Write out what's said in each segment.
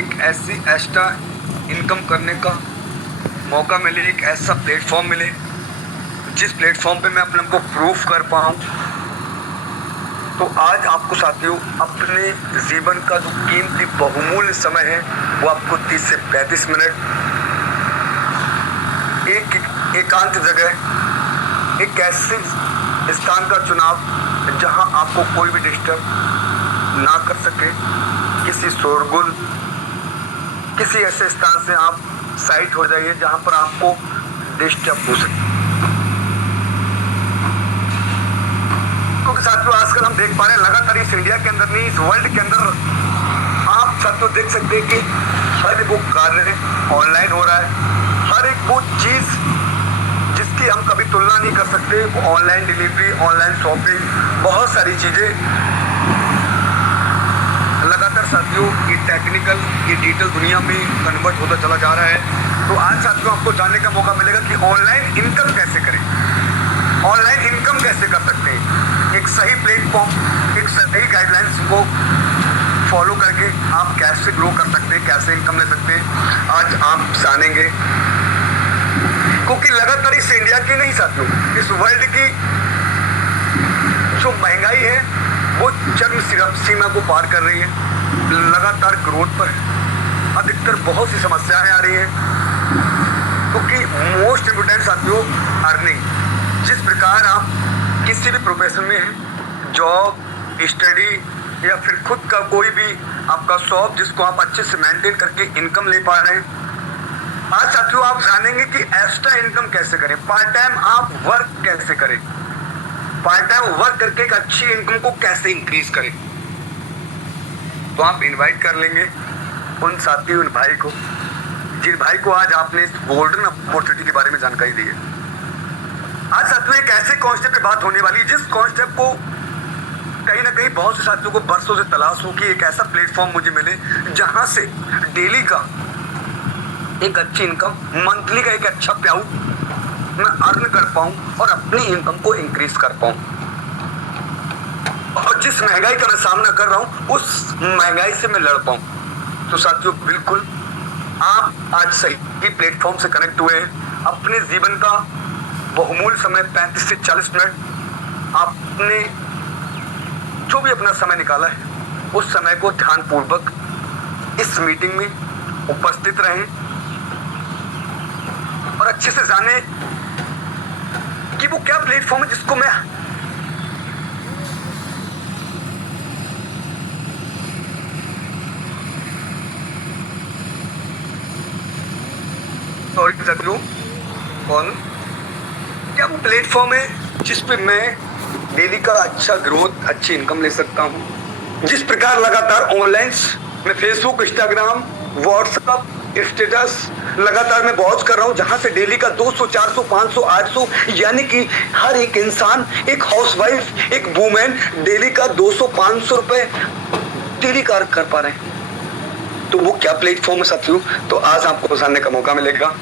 एक ऐसी extra income करने का मौका मिले, एक ऐसा प्लेटफॉर्म मिले जिस प्लेटफॉर्म पे मैं अपने को प्रूफ कर पाऊँ। तो आज आपको साथियों अपने जीवन का जो कीमती बहुमूल्य समय है वो आपको 30 से 35 मिनट एक एकांत जगह, एक ऐसे स्थान का चुनाव जहां आपको कोई भी डिस्टर्ब ना कर सके, किसी शोरगुल, किसी ऐसे स्थान से आप साइड हो जाइए जहां पर आपको डिस्टर्ब हो सके। क्योंकि साथियों आजकल हम देख पा रहे हैं लगातार इस इंडिया के अंदर नहीं, इस वर्ल्ड के अंदर आप साथियों देख सकते हैं कि हर एक वो कार्य ऑनलाइन हो रहा है। हर एक वो चीज जिसकी हम कभी तुलना नहीं कर सकते, वो ऑनलाइन डिलीवरी, ऑनलाइन शॉपिंग, बहुत सारी चीजें लगातार साथियों ये टेक्निकल, ये डिजिटल दुनिया में कन्वर्ट होता चला जा रहा है। तो आज साथियों आपको जानने का मौका मिलेगा कि ऑनलाइन इनकम कैसे करें, ऑनलाइन इनकम कैसे कर सकते हैं, एक सही प्लेटफॉर्म, एक सही गाइडलाइंस को फॉलो करके आप कैसे ग्रो कर सकते हैं, कैसे इनकम ले सकते हैं, आज आप जानेंगे। क्योंकि लगातार इस इंडिया की नहीं साथियों, इस वर्ल्ड की जो महंगाई है वो चरम सीमा को पार कर रही है, लगातार ग्रोथ पर है। अधिकतर बहुत सी समस्याएं आ रही हैं क्योंकि मोस्ट इम्पोर्टेंट साथियों अर्निंग। जिस प्रकार आप किसी भी प्रोफेशन में हैं, जॉब, स्टडी या फिर खुद का कोई भी आपका शॉप जिसको आप अच्छे से मेंटेन करके इनकम ले पा रहे हैं, आज साथियों आप जानेंगे कि एक्स्ट्रा इनकम कैसे करें, पार्ट टाइम आप वर्क कैसे करें, पार्ट टाइम वर्क करके एक अच्छी इनकम को कैसे इंक्रीज करें। तो आप इनवाइट कर लेंगे उन साथी, उन भाई को, जिन भाई को आज आपने इस गोल्डन अपॉर्चुनिटी के बारे में जानकारी दी है। आज साथियों एक ऐसे कॉन्सेप्ट पे बात होने वाली है जिस कॉन्सेप्ट को कहीं ना कहीं बहुत से साथियों को बरसों से तलाश हो कि एक ऐसा प्लेटफॉर्म मुझे मिले जहां से डेली का एक अच्छी इनकम, मंथली का एक अच्छा प्याऊ मैं अर्न कर पाऊं और अपनी इनकम को इंक्रीज कर पाऊं। और जिस महंगाई का मैं सामना कर रहा हूं उस महंगाई से मैं लड़ पाऊं। तो साथियों बिल्कुल आप आज सही प्लेटफॉर्म से कनेक्ट हुए हैं। अपने जीवन का बहुमूल्य समय 35 से 40 मिनट आपने जो भी अपना समय निकाला है उस समय को ध्यानपूर्वक इस मीटिंग में उपस्थित रहें और अच्छे से जाने कि वो क्या प्लेटफॉर्म है जिसको मैं साथियों कौन क्या वो प्लेटफॉर्म है जिस पे मैं डेली का अच्छा ग्रोथ, अच्छी इनकम ले सकता हूँ। जिस प्रकार लगातार ऑनलाइन मैं फेसबुक, इंस्टाग्राम, व्हाट्सएप स्टेटस लगातार मैं वॉच कर रहा हूँ जहां से डेली का 200, 400, 500, 800 यानी कि हर एक इंसान, एक हाउसवाइफ, एक वुमेन डेली का 200, 500 रुपए डेली कर पा रहे हैं। तो वो क्या प्लेटफॉर्म है साथियों, तो आज आपको जानने का मौका मिलेगा।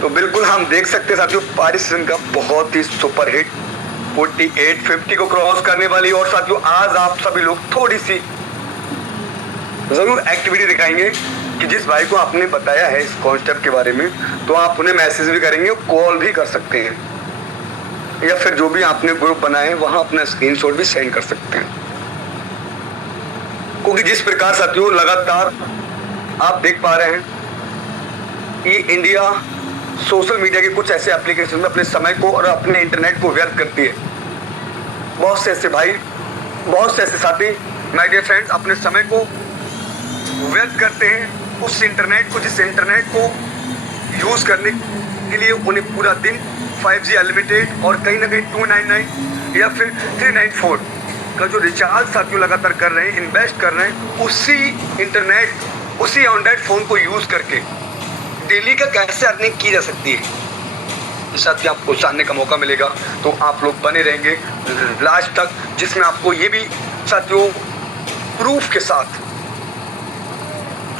तो बिल्कुल हम देख सकते हैं साथियों पारिस का बहुत ही सुपर हिट 48, 50 को क्रॉस करने वाली। और साथियों आज आप सभी लोग थोड़ी सी जरूर एक्टिविटी दिखाएंगे कि जिस भाई को आपने बताया है इस कॉन्सेप्ट के बारे में, तो आप उन्हें मैसेज भी करेंगे, कॉल भी कर सकते हैं, या फिर जो भी आपने ग्रुप बनाए वहां अपना स्क्रीनशॉट भी सेंड कर सकते हैं। क्योंकि जिस प्रकार साथियों लगातार आप देख पा रहे हैं कि इंडिया सोशल मीडिया के कुछ ऐसे एप्लीकेशन में अपने समय को और अपने इंटरनेट को व्यर्थ करती है। बहुत से ऐसे भाई, बहुत से ऐसे साथी, माय डियर फ्रेंड्स, अपने समय को व्यर्थ करते हैं उस इंटरनेट को, जिस इंटरनेट को यूज करने के लिए उन्हें पूरा दिन 5G अनलिमिटेड और कहीं ना कहीं 299 या फिर 394 का जो रिचार्ज साथियों लगातार कर रहे हैं, इन्वेस्ट कर रहे हैं उसी इंटरनेट, उसी एंड्रॉइड फोन को यूज करके डेली का कैसे अर्निंग की जा सकती है, इस साथियों आपको जानने का मौका मिलेगा। तो आप लोग बने रहेंगे लास्ट तक, जिसमें आपको ये भी साथियों प्रूफ के साथ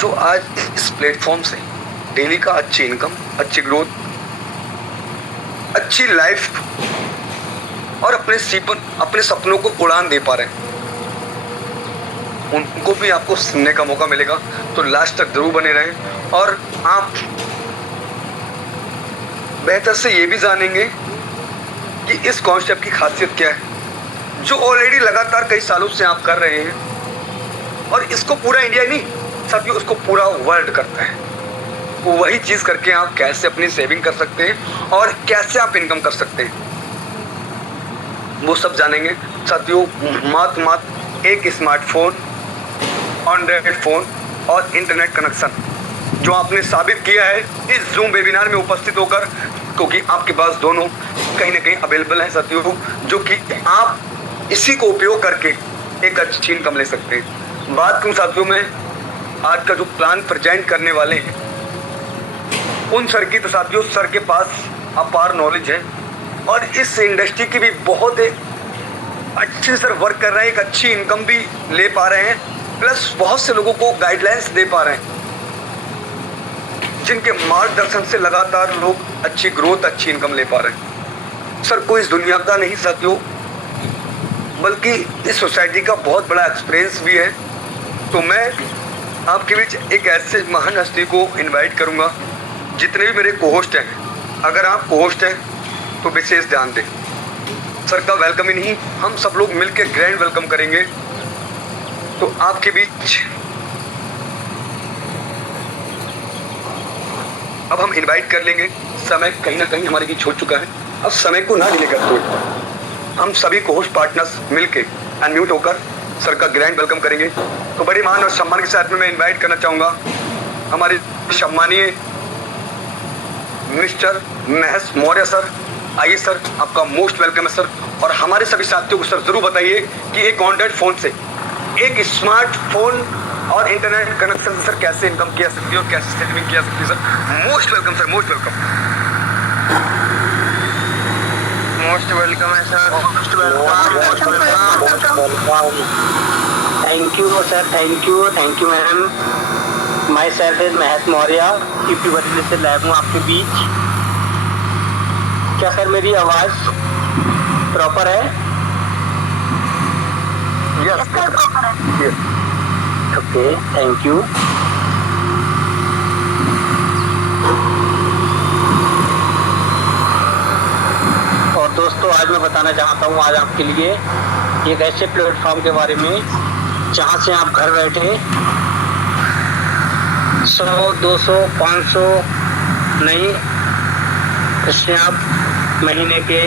जो आज इस प्लेटफॉर्म से डेली का अच्छी इनकम, अच्छी ग्रोथ, अच्छी लाइफ और अपने सपनों को उड़ान दे पा रहे हैं। उनको भी आपको सुनने का मौका मिलेगा। तो लास्ट तक जरूर बने रहें और आप बेहतर से ये भी जानेंगे कि इस कॉन्सेप्ट की खासियत क्या है, जो ऑलरेडी लगातार कई सालों से आप कर रहे हैं। और इसको पूरा इंडिया ही नहीं साथियों, उसको पूरा वर्ल्ड करता है। वो वही चीज़ करके आप कैसे अपनी सेविंग कर सकते हैं और कैसे आप इनकम कर सकते हैं, वो सब जानेंगे साथियों। मात्र एक स्मार्टफोन, एंड्रॉइड फ़ोन और इंटरनेट कनेक्शन जो आपने साबित किया है इस जूम वेबिनार में उपस्थित होकर, क्योंकि आपके पास दोनों कहीं ना कहीं अवेलेबल हैं साथियों, जो कि आप इसी को उपयोग करके एक अच्छी इनकम ले सकते हैं। बात करूं साथियों में आज का जो प्लान प्रेजेंट करने वाले हैं उन सर की, तो साथियों सर के पास अपार नॉलेज है और इस इंडस्ट्री की भी बहुत अच्छे सर वर्क कर रहे हैं, एक अच्छी इनकम भी ले पा रहे हैं, प्लस बहुत से लोगों को गाइडलाइंस दे पा रहे हैं, जिनके मार्गदर्शन से लगातार लोग अच्छी ग्रोथ, अच्छी इनकम ले पा रहे हैं। सर कोई इस दुनिया का नहीं साथियों, बल्कि इस सोसाइटी का बहुत बड़ा एक्सपीरियंस भी है। तो मैं आपके बीच एक ऐसे महान हस्ती को इनवाइट करूंगा, जितने भी मेरे कोहोस्ट हैं, अगर आप कोहोस्ट हैं तो विशेष ध्यान दें। सर का वेलकम ही नहीं, हम सब लोग मिलकर ग्रैंड वेलकम करेंगे। तो आपके बीच अब हम इनवाइट कर लेंगे। समय कहीं ना कहीं हमारे बीच हो चुका है, अब समय को ना डिले करते हुए हम सभी कोहोस्ट पार्टनर्स मिलके अनम्यूट होकर सर का ग्रैंड वेलकम करेंगे। तो बड़े मान और सम्मान के साथ में मैं इनवाइट करना चाहूँगा हमारे सम्मानीय मिस्टर महेश मौर्य सर। आइए सर, आपका मोस्ट वेलकम है सर। और हमारे सभी साथियों को सर जरूर बताइए कि एक एंड्रॉइड फ़ोन से, एक स्मार्टफोन और इंटरनेट कनेक्शन से सर कैसे इनकम किया सकती है और कैसे सेविंग किया सकती है sir. Most welcome sir, most welcome. Most welcome है sir, most welcome. Thank you sir, thank you ma'am. My self is Mahesh Maurya, UP Bareilly से लाइव हूँ आपके बीच। क्या सर मेरी आवाज़ प्रॉपर है? Yes yes, okay, thank you. और दोस्तों आज मैं बताना चाहता हूँ आज आपके लिए एक ऐसे प्लेटफॉर्म के बारे में जहाँ से आप घर बैठे 100, 200, 500 नहीं, इससे आप महीने के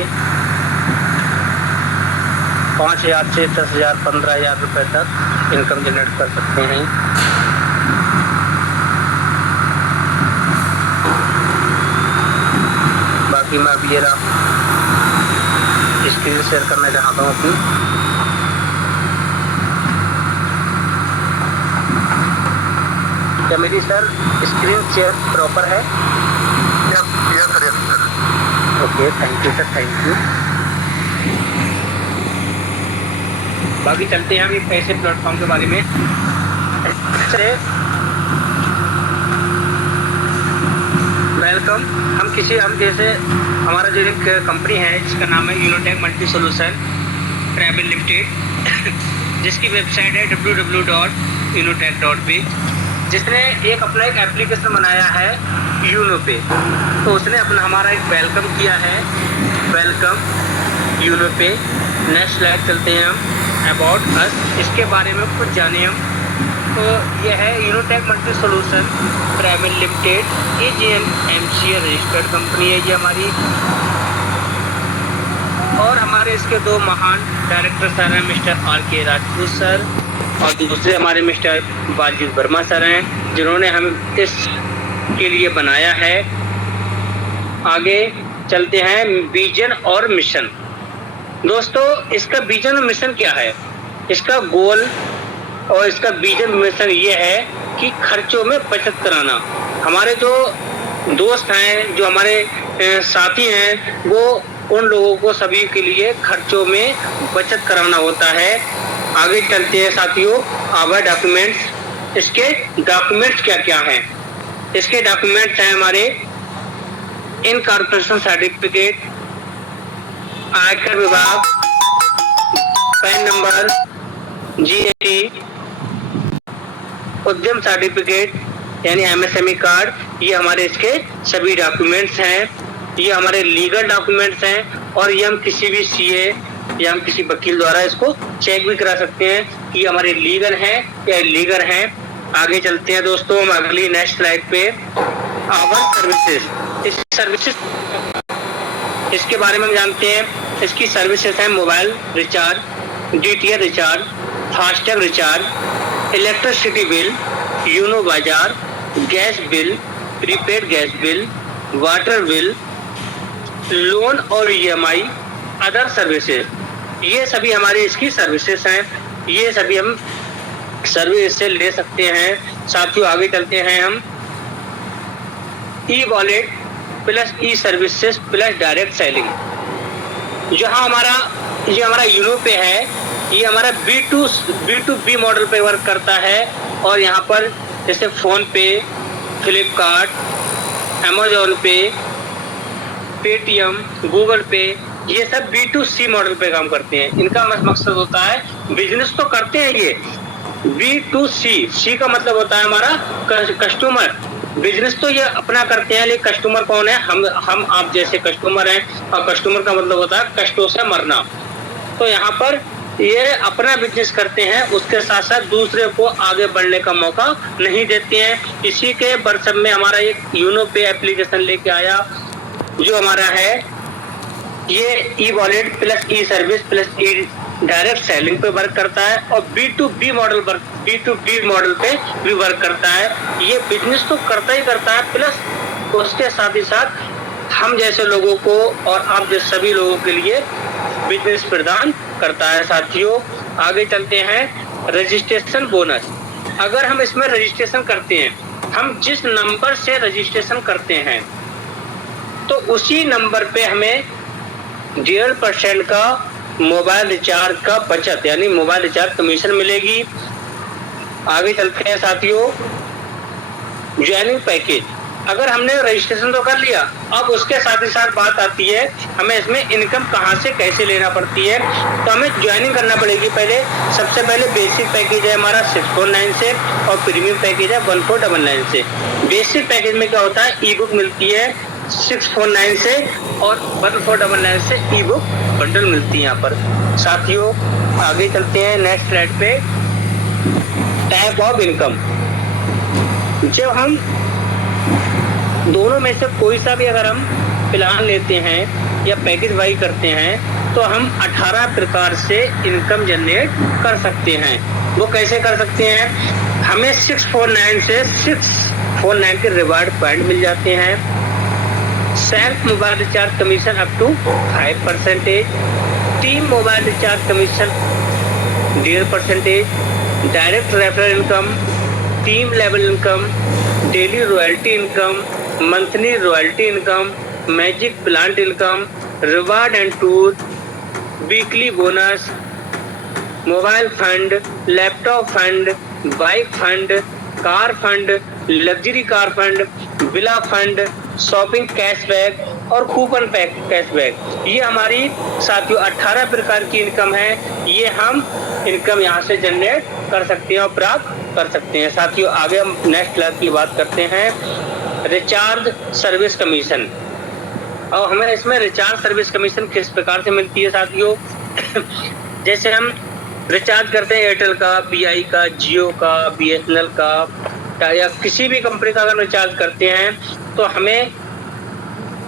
5,000 से 10,000, 15,000 रुपये तक इनकम जनरेट कर सकते हैं। बाकी मैं अभी ये स्क्रीन शेयर करना चाहता हूँ अपनी। क्या मेरी सर स्क्रीन शेयर प्रॉपर है? Yes sir. Okay, thank you sir, thank you. बाकी चलते हैं हम एक ऐसे प्लेटफॉर्म के बारे में वेलकम। हम जैसे हमारा जो एक कंपनी है जिसका नाम है Unotech multi solution private limited, जिसकी वेबसाइट है www.unotech.biz, जिसने अपना एक एप्लीकेशन बनाया है यूनो पे। तो उसने हमारा एक वेलकम किया है, वेलकम यूनो पे। नेक्स्ट स्लाइड चलते हैं हम, अबाउट अस, इसके बारे में कुछ जाने हम। तो ये है Unotech multi solution private limited, AGNMCA registered company है ये हमारी। और हमारे इसके दो महान डायरेक्टर सर हैं, मिस्टर RK राजपूत सर और दूसरे हमारे मिस्टर बालजीत वर्मा सर हैं, जिन्होंने हमें इसके लिए बनाया है। आगे चलते हैं, विजन और मिशन। दोस्तों इसका विजन और मिशन क्या है? इसका गोल और इसका विजन मिशन ये है कि खर्चों में बचत कराना। हमारे जो दोस्त हैं, जो हमारे साथी हैं, वो उन लोगों को सभी के लिए खर्चों में बचत कराना होता है। आगे चलते हैं साथियों, आवर डॉक्यूमेंट्स। इसके डॉक्यूमेंट्स क्या क्या हैं? इसके डॉक्यूमेंट्स हैं हमारे इनकॉर्पोरेशन सर्टिफिकेट, आयकर विभाग, पैन नंबर, GST, उद्यम सर्टिफिकेट यानी MSME कार्ड, ये हमारे इसके सभी डॉक्यूमेंट्स हैं, ये हमारे लीगल डॉक्यूमेंट्स हैं और ये हम किसी भी CA या हम किसी वकील द्वारा इसको चेक भी करा सकते हैं कि हमारे लीगल हैं या इलीगल हैं। आगे चलते हैं दोस्तों, हम अगली नेक्स्ट स्लाइड पे आवर सर्विसेज। इस सर्विसेज इसके बारे में हम जानते हैं। इसकी सर्विसेज हैं mobile recharge, DTH recharge, FASTag recharge, electricity bill, Uno Bazaar, gas bill, prepaid gas bill, water bill, loan और EMI, अदर सर्विसेज, ये सभी हमारी इसकी सर्विसेज हैं। ये सभी हम सर्विस से ले सकते हैं। साथियों आगे चलते हैं हम ई-वॉलेट प्लस ई सर्विसेज प्लस डायरेक्ट सेलिंग। जहाँ ये हमारा यूनो पे है, ये हमारा B2B मॉडल पे वर्क करता है और यहाँ पर जैसे फोन पे, फ्लिपकार्ट, अमेजोन पे, पेटीएम, गूगल पे, ये सब B2C मॉडल पे काम करते हैं। इनका मकसद होता है, बिजनेस तो करते हैं ये B2C का मतलब होता है हमारा कस्टमर। बिजनेस तो ये अपना करते हैं, लेकिन कस्टमर कौन है? हम आप जैसे कस्टमर हैं और कस्टमर का मतलब होता है कष्टों से मरना। तो यहाँ पर ये अपना बिजनेस करते हैं, उसके साथ साथ दूसरे को आगे बढ़ने का मौका नहीं देते हैं। इसी के वर्षब में हमारा एक यूनो पे एप्लीकेशन लेके आया जो हमारा है ये ई-वॉलेट प्लस ई सर्विस प्लस ई डायरेक्ट सेलिंग पे वर्क करता है और B2B मॉडल पे भी वर्क करता है। ये बिजनेस तो करता ही करता है, प्लस उसके साथ ही साथ हम जैसे लोगों को और आप जैसे सभी लोगों के लिए बिजनेस प्रदान करता है। साथियों आगे चलते हैं, रजिस्ट्रेशन बोनस। अगर हम इसमें रजिस्ट्रेशन करते हैं, हम जिस नंबर से रजिस्ट्रेशन करते हैं तो उसी नंबर पे हमें 1.5% का मोबाइल रिचार्ज का बचत यानी मोबाइल रिचार्ज कमीशन मिलेगी। आगे चलते हैं साथियों, ज्वाइनिंग पैकेज। अगर हमने रजिस्ट्रेशन तो कर लिया, अब उसके साथ ही साथ बात आती है हमें इसमें इनकम कहाँ से कैसे लेना पड़ती है। तो हमें ज्वाइनिंग करना पड़ेगी। सबसे पहले बेसिक पैकेज है हमारा 649 से और प्रीमियम पैकेज है 1499 से। बेसिक पैकेज में क्या होता है, ई बुक मिलती है 649 से और 1499 से ई बुक बंडल मिलती है यहाँ पर। साथियों आगे चलते हैं नेक्स्ट स्लाइड पे, टाइप ऑफ इनकम। जब हम दोनों में से कोई सा भी अगर हम प्लान लेते हैं या पैकेज बाई करते हैं तो हम 18 प्रकार से इनकम जनरेट कर सकते हैं। वो कैसे कर सकते हैं, हमें 649 से 649 के रिवार्ड पॉइंट मिल जाते हैं। Self mobile recharge commission up to 5%, team mobile recharge commission 1.5%, direct referral income, team level income, daily royalty income, monthly royalty income, magic plant income, reward and tour, weekly bonus, mobile fund, laptop fund, bike fund, car fund, luxury car fund, villa fund, shopping cashback और coupon pack cashback. ये हमारी साथियों 18 प्रकार की income है। ये हम income यहाँ से जनरेट कर सकते हैं और प्राप्त कर सकते हैं। साथियों आगे हम नेक्स्ट क्लास की बात करते हैं, रिचार्ज सर्विस कमीशन। और हमें इसमें रिचार्ज सर्विस कमीशन किस प्रकार से मिलती है साथियों जैसे हम रिचार्ज करते हैं एयरटेल का, BI का, जियो का, BSNL का या किसी भी कंपनी का अगर रिचार्ज करते हैं तो हमें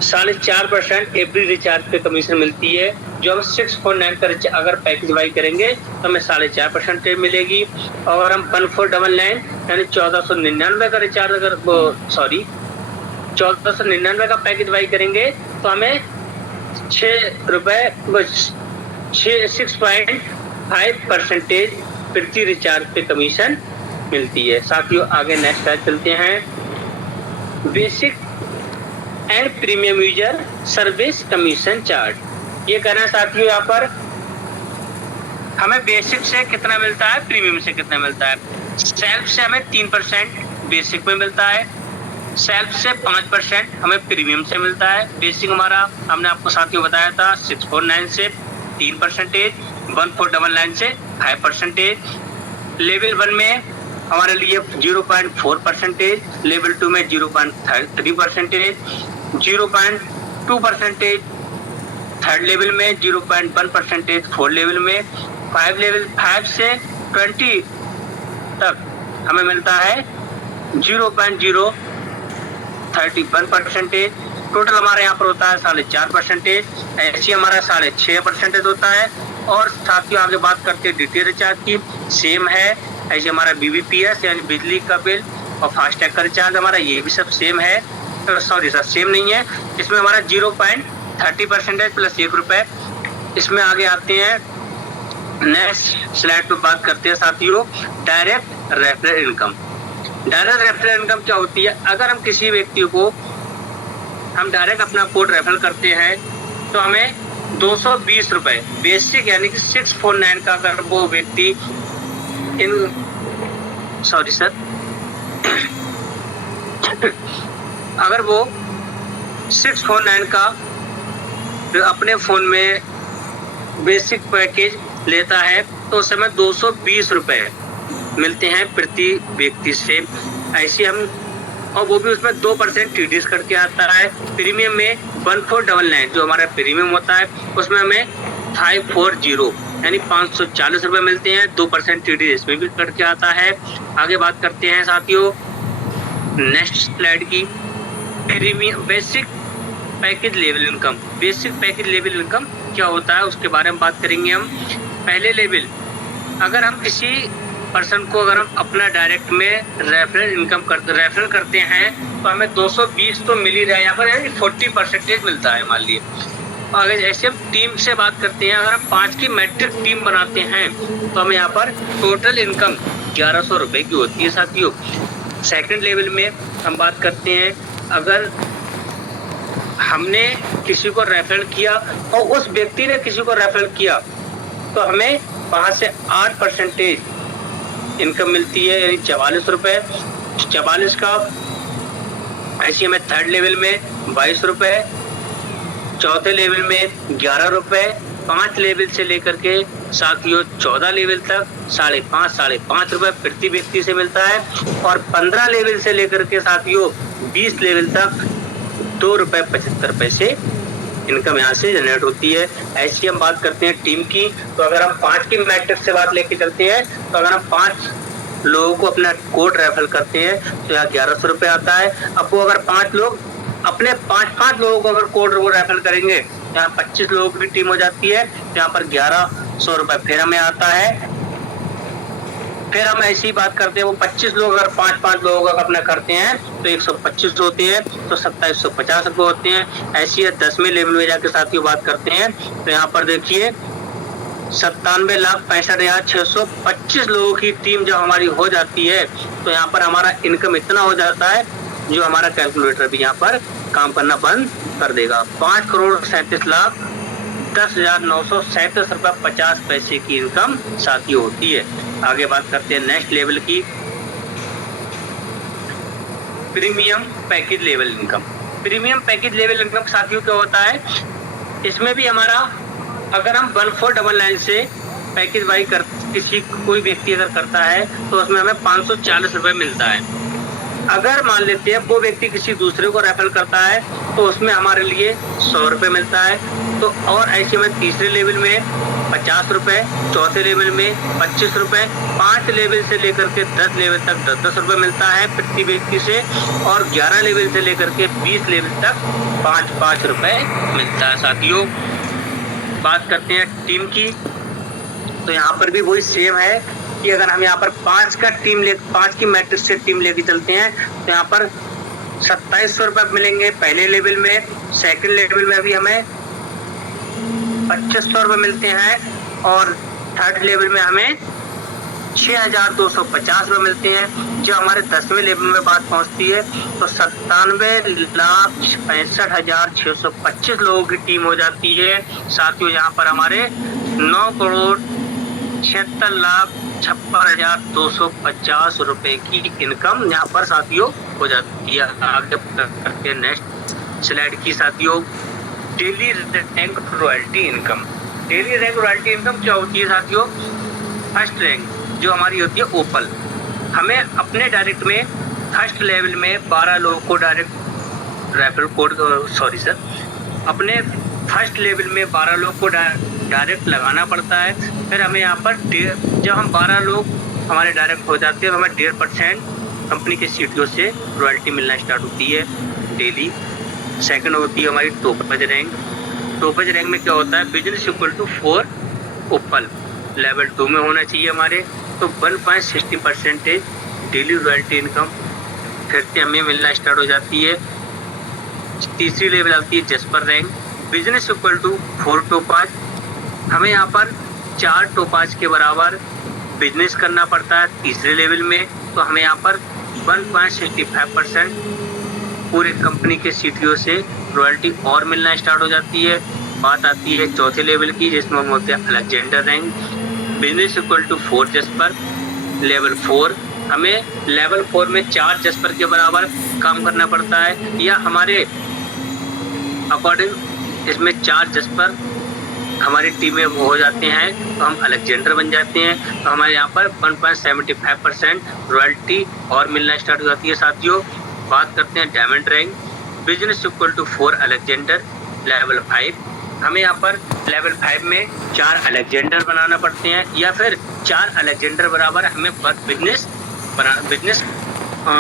4.5% एवरी रिचार्ज पे कमीशन मिलती है। जो हम 649 का अगर पैकेज बाई करेंगे तो हमें 4.5% मिलेगी। और हम 1499 यानी 1499 का रिचार्ज अगर 1499 का पैकेज बाई करेंगे तो हमें 6.5% प्रति रिचार्ज पे कमीशन मिलती है। साथियों आगे नेक्स्ट स्लाइड चलते हैं, basic and premium user service commission chart. ये कहना है साथियों यहाँ पर हमें बेसिक से कितना मिलता है, प्रीमियम से कितना मिलता है। सेल्फ से हमें 3% बेसिक में मिलता है, सेल्फ से 5% हमें प्रीमियम से मिलता है। बेसिक हमारा हमने आपको साथियों बताया था 649 से 3%, 1499 से 5%। लेवल 1 में हमारे लिए 0.4%, लेवल 2 में 0.3%, 0.2% थर्ड लेवल में, 0.1% फोर्थ लेवल में, 5 से 20 तक हमें मिलता है 0.031%। टोटल हमारे यहाँ पर होता है 4.5%, ऐसी हमारा 6.5% होता है। और साथियों आगे बात करते हैं डीटीएच रिचार्ज की, सेम है। ऐसे हमारा बीबीपीएस यानी बिजली का बिल और फास्टैग का रिचार्ज हमारा ये भी सब सेम है। सॉरी सर, सेम नहीं है। इसमें हमारा 0.30% प्लस ₹1। इसमें आगे आते हैं, नेक्स्ट स्लाइड पे बात करते हैं साथियों direct referral income. Direct referral income क्या होती है? अगर हम किसी व्यक्ति को हम डायरेक्ट अपना कोड रेफर करते हैं तो हमें ₹220 बेसिक यानी कि 649 का अगर वो व्यक्ति अगर वो 649 का अपने फोन में बेसिक पैकेज लेता है तो उस समय ₹220 मिलते हैं प्रति व्यक्ति से। ऐसे हम, और वो भी उसमें 2% टीडीएस करके आता है। प्रीमियम में 1499 जो हमारा प्रीमियम होता है उसमें हमें 540 यानी ₹540 मिलते हैं। 2% टीडीएस में भी करके आता है। आगे बात करते हैं साथियों नेक्स्ट स्लाइड की, premium basic package level income. Basic package level income क्या होता है उसके बारे में बात करेंगे हम। पहले लेवल, अगर हम किसी पर्सन को अगर हम अपना डायरेक्ट में रेफरल करते हैं तो हमें 220 तो मिल ही रहा है यहाँ पर, यानी 40% मिलता है मान लिए। अगर ऐसे हम टीम से बात करते हैं, अगर हम 5 की मैट्रिक टीम बनाते हैं तो हमें यहाँ पर टोटल इनकम ₹1100 की होती है साथियों। सेकंड लेवल में हम बात करते हैं, अगर हमने किसी को रेफरल किया और उस व्यक्ति ने किसी को रेफरल किया तो हमें 5 से 8% इनकम मिलती है यानी ₹44। 44 का ऐसे हमें थर्ड लेवल में ₹22, चौथे लेवल में ₹11, 5 लेवल से लेकर के साथियों 14 लेवल तक ₹5.5 प्रति व्यक्ति से मिलता है। और 15 लेवल से लेकर के साथियों 20 लेवल तक ₹2.75 इनकम यहाँ से जनरेट होती है। ऐसी हम बात करते हैं टीम की, तो अगर हम 5 की मैट्रिक्स से बात लेके चलते हैं तो अगर हम 5 लोगों को अपना कोड रेफर करते हैं तो यहाँ ₹1100 आता है। अब वो अगर 5 लोग अपने 5 लोगों को अगर कोड वो रेफर करेंगे, यहाँ 25 लोगों की टीम हो जाती है, यहाँ पर ₹1100 फिर हमें आता है। फिर हम ऐसी बात करते हैं, वो 25 लोग अगर 5 लोगों का अपना करते हैं तो 125 होते हैं, तो ₹2750 होते हैं। ऐसी है 10वें लेवल में जाके साथियों बात करते हैं तो यहाँ पर देखिए 97,65,625 लोगों की टीम जब हमारी हो जाती है तो यहाँ पर हमारा इनकम इतना हो जाता है जो हमारा कैलकुलेटर भी यहाँ पर काम करना बंद कर देगा। ₹5,37,10,937.50 की इनकम साथियों होती है। आगे बात करते हैं नेक्स्ट लेवल की, premium package level income. Premium package level income साथियों क्या होता है? इसमें भी हमारा, अगर हम 1499 से पैकेज बाई कर कोई व्यक्ति अगर करता है तो उसमें हमें ₹540 मिलता है। अगर मान लेते हैं वो व्यक्ति किसी दूसरे को रेफर करता है तो उसमें हमारे लिए ₹100 मिलता है। तो और ऐसे में तीसरे लेवल में ₹50, चौथे लेवल में ₹25, 5 लेवल से लेकर के 10 लेवल तक ₹10 मिलता है प्रति व्यक्ति से, और 11 लेवल से लेकर के 20 लेवल तक ₹5 मिलता है साथियों। बात करते हैं टीम की, तो यहाँ पर भी वही सेम है कि अगर हम यहाँ पर 5 की मैट्रिक्स से टीम लेके चलते हैं तो यहाँ पर ₹2700 मिलेंगे पहले लेवल में। सेकंड लेवल में अभी हमें ₹2500 मिलते हैं, और थर्ड लेवल में हमें ₹6250 मिलते हैं। जो हमारे 10वें लेवल में बात पहुंचती है तो 97,65,625 लोगों की टीम हो जाती है साथियों। यहाँ पर हमारे 9,76,56,250 रुपए की इनकम यहाँ पर साथियों हो जाती है। आगे करते हैं नेक्स्ट स्लाइड की साथियों, daily rank royalty income. Daily rank royalty income क्या होती है साथियों? फर्स्ट रैंक जो हमारी होती है ओपल, हमें अपने डायरेक्ट में फर्स्ट लेवल में 12 लोगों को direct referral code, sorry sir, अपने फर्स्ट लेवल में 12 लोग को डायरेक्ट लगाना पड़ता है। फिर हमें यहाँ पर जब हम 12 लोग हमारे डायरेक्ट हो जाते हैं, हमें 1.5% कंपनी के सीटीओ से रॉयल्टी मिलना स्टार्ट होती है डेली। सेकंड होती है हमारी टोपेज रैंक। टोपेज रैंक में क्या होता है, business equal to 4 opal level 2 में होना चाहिए हमारे, तो 1.60% डेली रॉयल्टी इनकम फिर से हमें मिलना स्टार्ट हो जाती है। तीसरी लेवल आती है jasper rank, business equal to 4 topaz. हमें यहाँ पर 4 टोपाज के बराबर बिजनेस करना पड़ता है तीसरे लेवल में, तो हमें यहाँ पर 1.65% पूरे कंपनी के सीटीओ से रॉयल्टी और मिलना स्टार्ट हो जाती है। बात आती है चौथे लेवल की, जिसमें हम होते हैं Alexander rank, business equal to 4 jasper level 4। हमें लेवल 4 में 4 जस्पर के बराबर काम करना पड़ता है, या हमारे अकॉर्डिंग इसमें 4 जस्पर हमारी टीम में हो जाते हैं तो हम अलेक्जेंडर बन जाते हैं। तो हमारे यहाँ पर 1.75% रॉयल्टी और मिलना स्टार्ट हो जाती है साथियों। बात करते हैं diamond rank, business equal to 4 Alexander level 5। हमें यहाँ पर लेवल 5 में 4 अलेक्जेंडर बनाना पड़ते हैं, या फिर 4 अलेक्जेंडर बराबर हमें बिजनेस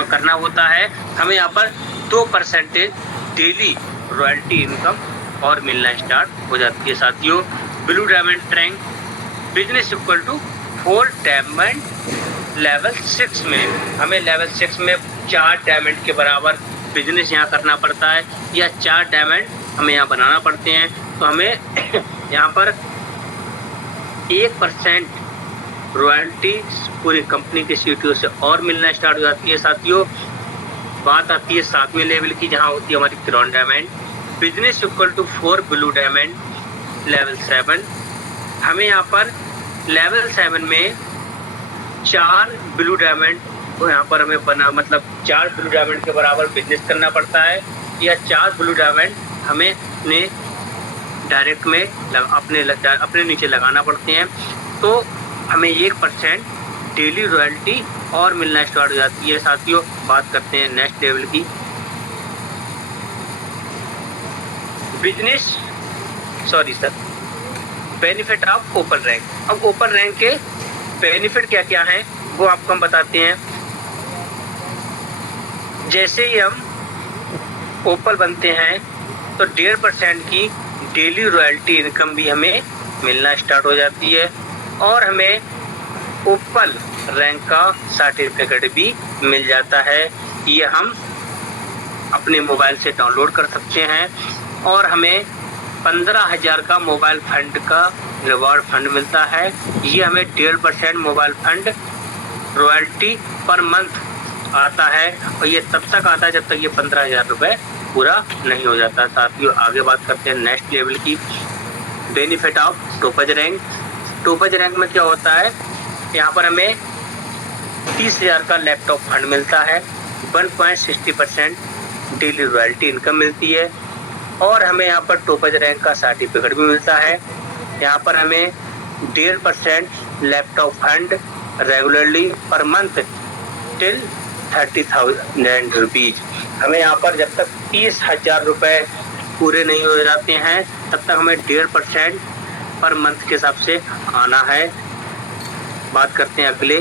करना होता है। हमें यहाँ पर 2% डेली रॉयल्टी इनकम और मिलना स्टार्ट हो जाती है साथियों। Blue diamond rank, business equal to 4 diamond level 6 में हमें लेवल 6 में 4 डायमंड के बराबर बिजनेस यहाँ करना पड़ता है, या 4 डायमंड हमें यहाँ बनाना पड़ते हैं। तो हमें यहाँ पर 1% रॉयल्टी पूरी कंपनी के सीटीओ से और मिलना स्टार्ट हो जाती है साथियों। बात आती है 7वें लेवल की, जहाँ होती है हमारी crown diamond, business equal to 4 blue diamond level 7। हमें यहाँ पर लेवल 7 में 4 ब्लू डायमंड को यहाँ पर हमें 4 ब्लू डायमंड के बराबर बिजनेस करना पड़ता है, या 4 ब्लू डायमंड हमें अपने डायरेक्ट में अपने नीचे लगाना पड़ते हैं। तो हमें 1% डेली रॉयल्टी और मिलना स्टार्ट हो जाती है साथियों। बात करते हैं नेक्स्ट लेवल की, बेनिफिट ऑफ ओपन रैंक। अब ओपन रैंक के बेनिफिट क्या क्या हैं वो आपको हम बताते हैं। जैसे ही हम ओपल बनते हैं तो 1.5% की डेली रॉयल्टी इनकम भी हमें मिलना स्टार्ट हो जाती है, और हमें ओपल रैंक का सर्टिफिकेट भी मिल जाता है। ये हम अपने मोबाइल से डाउनलोड कर सकते हैं, और हमें 15,000 का मोबाइल फंड का रिवॉर्ड फंड मिलता है। ये हमें 1.5% mobile fund royalty per month आता है, और ये तब तक आता है जब तक ये 15,000 रुपये पूरा नहीं हो जाता। साथियों आगे बात करते हैं नेक्स्ट लेवल की, benefit of topaz rank. Topaz rank में क्या होता है, यहाँ पर हमें 30,000 का लैपटॉप फंड मिलता है, 1.60% डेली रॉयल्टी इनकम मिलती है, और हमें यहाँ पर टोपेज रैंक का सर्टिफिकेट भी मिलता है। यहाँ पर हमें 1.5% laptop fund regularly per month till 30,000 rupees. हमें यहाँ पर जब तक 30,000 रुपये पूरे नहीं हो जाते हैं तब तक हमें 1.5% पर मंथ के हिसाब से आना है। बात करते हैं अगले,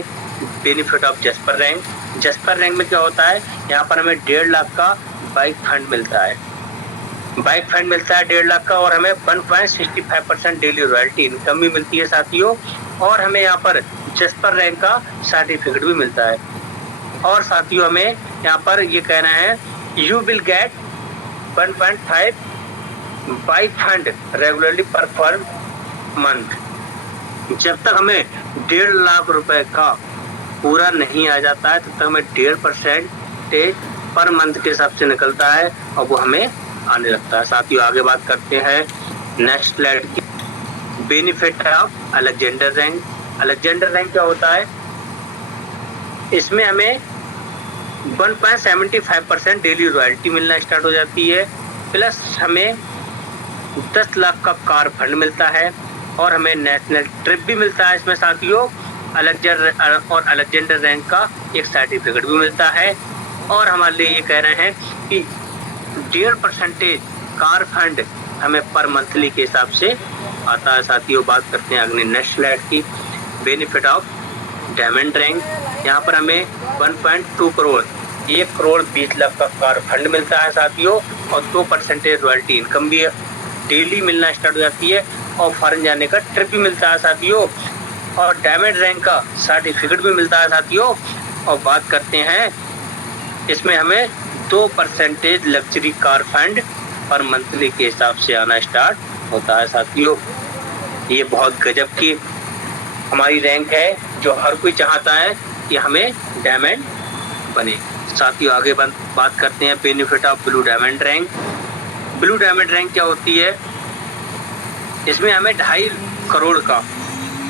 benefit of jasper rank. Jasper rank में क्या होता है, यहाँ पर हमें 1.5 लाख का बाइक फंड मिलता है, 1.5 लाख का, और हमें 1.65% डेली रॉयल्टी इनकम भी मिलती है साथियों, और हमें यहाँ पर जस्पर रैंक का सर्टिफिकेट भी मिलता है। और साथियों हमें यहाँ पर ये कहना है, you will get 1.5 bike fund regularly per month. जब तक हमें 1.5 लाख रुपए का पूरा नहीं आ जाता है तब तक हमें 1.5% पर मंथ के हिसाब से निकलता है, और वो हमें आने लगता है। साथियों आगे बात करते हैं नेक्स्ट स्लाइड की, benefit of Alexander rank. Alexander rank क्या होता है, इसमें हमें 1.75% डेली रॉयल्टी मिलना स्टार्ट हो जाती है, प्लस हमें 10 लाख का कार फंड मिलता है, और हमें नेशनल ट्रिप भी मिलता है इसमें साथियों, अलेक्जेंडर रैंक का एक सर्टिफिकेट भी मिलता है। और हमारे लिए ये कह रहे हैं कि 1.5% कार फंड हमें पर मंथली के हिसाब से आता है। साथियों, बात करते हैं अगले नेक्स्ट स्लाइड की, बेनिफिट ऑफ डायमंड रैंक। यहाँ पर हमें 1.2 करोड़ 1 करोड़ 20 लाख का कार फंड मिलता है साथियों, और 2% रॉयल्टी इनकम भी डेली मिलना स्टार्ट हो जाती है, और फॉरेन जाने का ट्रिप भी मिलता है साथियों, और डायमंड रैंक का सर्टिफिकेट भी मिलता है साथियों। और बात करते हैं इसमें हमें 2% लग्जरी कार फंड पर मंथली के हिसाब से आना स्टार्ट होता है साथियों। ये बहुत गजब की हमारी रैंक है, जो हर कोई चाहता है कि हमें डायमंड बने। साथियों, आगे बात करते हैं benefit of blue diamond rank. Blue diamond rank क्या होती है? इसमें हमें 2.5 करोड़ का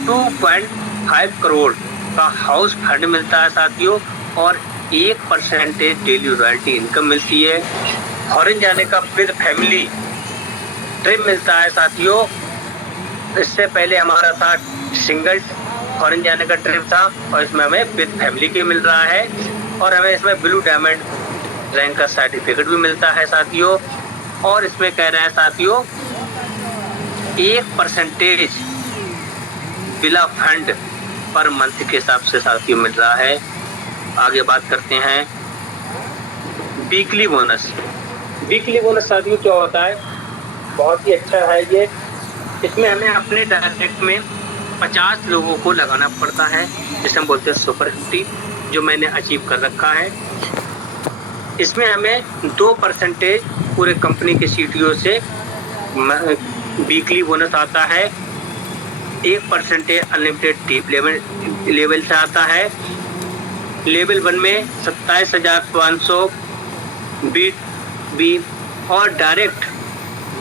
2.5 करोड़ का हाउस फंड मिलता है साथियों, और 1% डेली रॉयल्टी इनकम मिलती है। फॉरेन जाने का विद फैमिली ट्रिप मिलता है साथियों। इससे पहले हमारा था सिंगल फॉरेन जाने का ट्रिप था, और इसमें हमें विद फैमिली के मिल रहा है, और हमें इसमें ब्लू डायमंड रैंक का सर्टिफिकेट भी मिलता है साथियों। और इसमें कह रहे हैं साथियों 1% बिला फंड पर मंथ के हिसाब से साथियों मिल रहा है। आगे बात करते हैं वीकली बोनस। वीकली बोनस साथियों क्या होता है? बहुत ही अच्छा है ये। इसमें हमें अपने डायरेक्ट में 50 लोगों को लगाना पड़ता है, जिसे हम बोलते हैं सुपर 50, जो मैंने अचीव कर रखा है। इसमें हमें 2% पूरे कंपनी के CTO से वीकली बोनस आता है। 1% अनलिमिटेड डीप लेवल से आता है। लेवल 1 में 27,500 बी और direct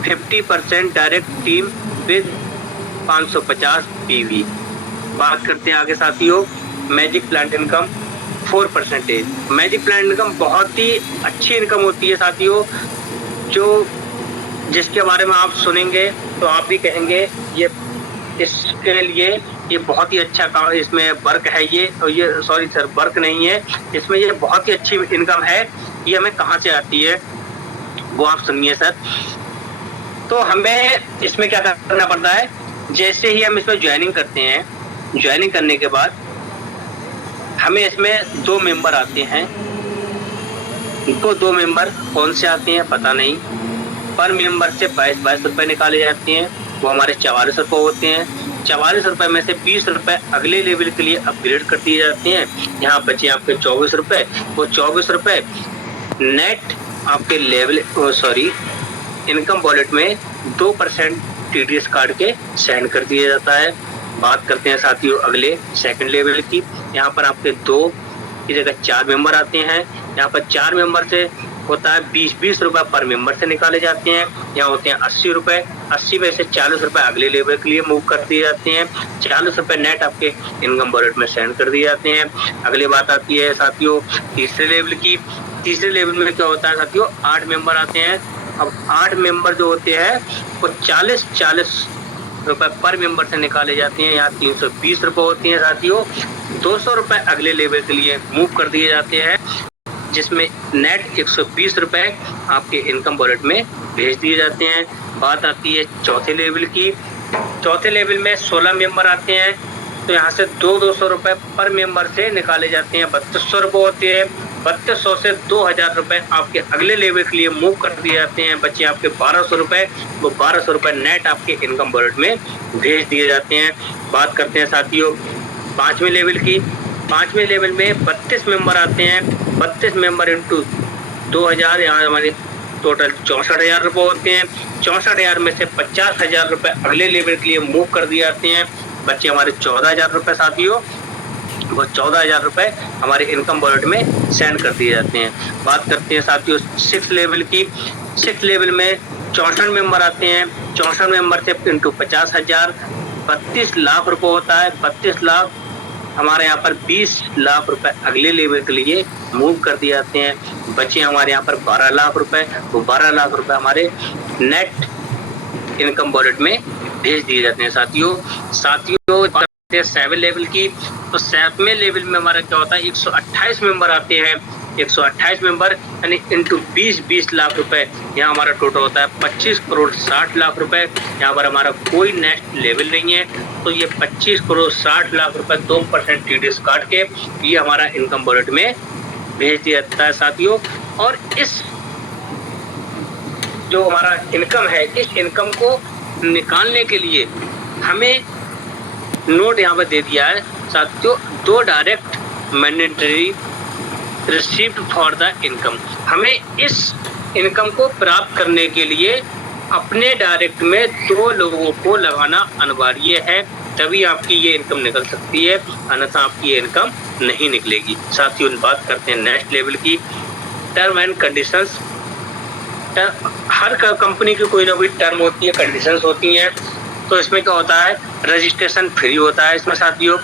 50% direct team with 550 PV। बात करते हैं आगे साथियों magic plant income 4%। Magic plant income बहुत ही अच्छी इनकम होती है साथियों, जो जिसके बारे में आप सुनेंगे तो आप भी कहेंगे ये इसके लिए ये बहुत ही अच्छा काम, इसमें वर्क है ये, और ये सॉरी सर वर्क नहीं है, इसमें ये बहुत ही अच्छी इनकम है। ये हमें कहाँ से आती है वो आप सुनिए सर। तो हमें इसमें क्या करना पड़ता है, जैसे ही हम इसमें ज्वाइनिंग करते हैं, ज्वाइनिंग करने के बाद हमें इसमें 2 मेंबर आते हैं। इनको 2 मेंबर कौन से आते हैं पता नहीं, पर मेंबर से 22 रुपये निकाले जाते हैं, वो हमारे 44 रुपये होते हैं। 44 रुपये में से 20 रुपये अगले लेवल के लिए अपग्रेड कर दिए जाते हैं। यहाँ बचे आपके 24 रुपये, वो 24 रुपये नेट आपके लेवल इनकम वॉलेट में 2% TDS काट के सेंड कर दिया जाता है। बात करते हैं साथियों अगले सेकंड लेवल की। यहाँ पर आपके 2 की जगह 4 मेंबर आते हैं। यहाँ पर 4 मेंबर से होता है 20 रुपये पर मेंबर से निकाले जाते हैं। यहाँ होते हैं 80 रुपये, 80 में से 40 रुपये अगले लेवल के लिए मूव कर दिए जाते हैं। 40 रुपये नेट आपके इनकम वॉलेट में सेंड कर दिए जाते हैं। अगली बात आती है साथियों तीसरे लेवल की। तीसरे लेवल में क्या होता है साथियों, 8 मेंबर आते हैं। अब 8 मेंबर जो होते हैं वो 40 रुपये पर मेंबर से निकाले जाते हैं। यहाँ 320 रुपये होती हैं साथियों। 200 रुपये अगले लेवल के लिए मूव कर दिए जाते हैं, जिसमें नेट 120 रुपये आपके इनकम वॉलेट में भेज दिए जाते हैं। बात आती है चौथे लेवल की। चौथे लेवल में 16 मेंबर आते हैं, तो यहाँ से 200 रुपये पर मेंबर से निकाले जाते हैं। 3200 रुपये होते हैं। 3200 से 2000 रुपये आपके अगले लेवल के लिए मूव कर दिए जाते हैं। बच्चे आपके 1200 रुपये, वो 1200 रुपये नेट आपके इनकम वॉलेट में भेज दिए जाते हैं। बात करते हैं साथियों 5वें लेवल की। 5वें लेवल में 32 मेंबर आते हैं। 32 मेंबर इंटू 2000, यहाँ हमारे टोटल 64,000 रुपये होते हैं। 64,000 में से 50,000 रुपये अगले लेवल के लिए मूव कर दिए जाते हैं। बच्चे हमारे 14,000 रुपये साथियों, वो 14,000 रुपये हमारे इनकम वॉलेट में सेंड कर दिए जाते हैं। बात करते हैं साथियों 6 लेवल की। 6 लेवल में 64 मेंबर आते हैं। 64 मेंबर से इंटू 50,000 32 लाख रुपये होता है। 32 लाख हमारे यहाँ पर 20 लाख रुपए अगले लेवल के लिए मूव कर दिए जाते हैं। बचे हमारे यहाँ पर 12 लाख रुपए, वो 12 लाख रुपए हमारे नेट इनकम वॉलेट में भेज दिए जाते हैं। साथियों करते हैं 7 लेवल की। तो 7वें लेवल में हमारा क्या होता है, 128 मेंबर आते हैं। 128 मेंबर यानी इंटू 20 लाख रुपए, यहाँ हमारा टोटल होता है 25 करोड़ 60 लाख रुपए। यहाँ पर हमारा कोई नेक्स्ट लेवल नहीं है, तो ये 25 करोड़ 60 लाख रुपए 2% TDS काट के ये हमारा इनकम वॉलेट में भेज दिया जाता है साथियों। और इस जो हमारा इनकम है, इस इनकम को निकालने के लिए हमें नोट यहाँ पर दे दिया है साथियों, 2 direct mandatory received for the income. हमें इस इनकम को प्राप्त करने के लिए अपने डायरेक्ट में 2 लोगों को लगाना अनिवार्य है, तभी आपकी ये इनकम निकल सकती है, अन्यथा आपकी ये इनकम नहीं निकलेगी। साथियों बात करते हैं नेक्स्ट लेवल की, term and conditions. Her company की कोई ना कोई टर्म होती है, कंडीशंस होती हैं। तो इसमें क्या होता है, रजिस्ट्रेशन फ्री होता है इसमें साथियों।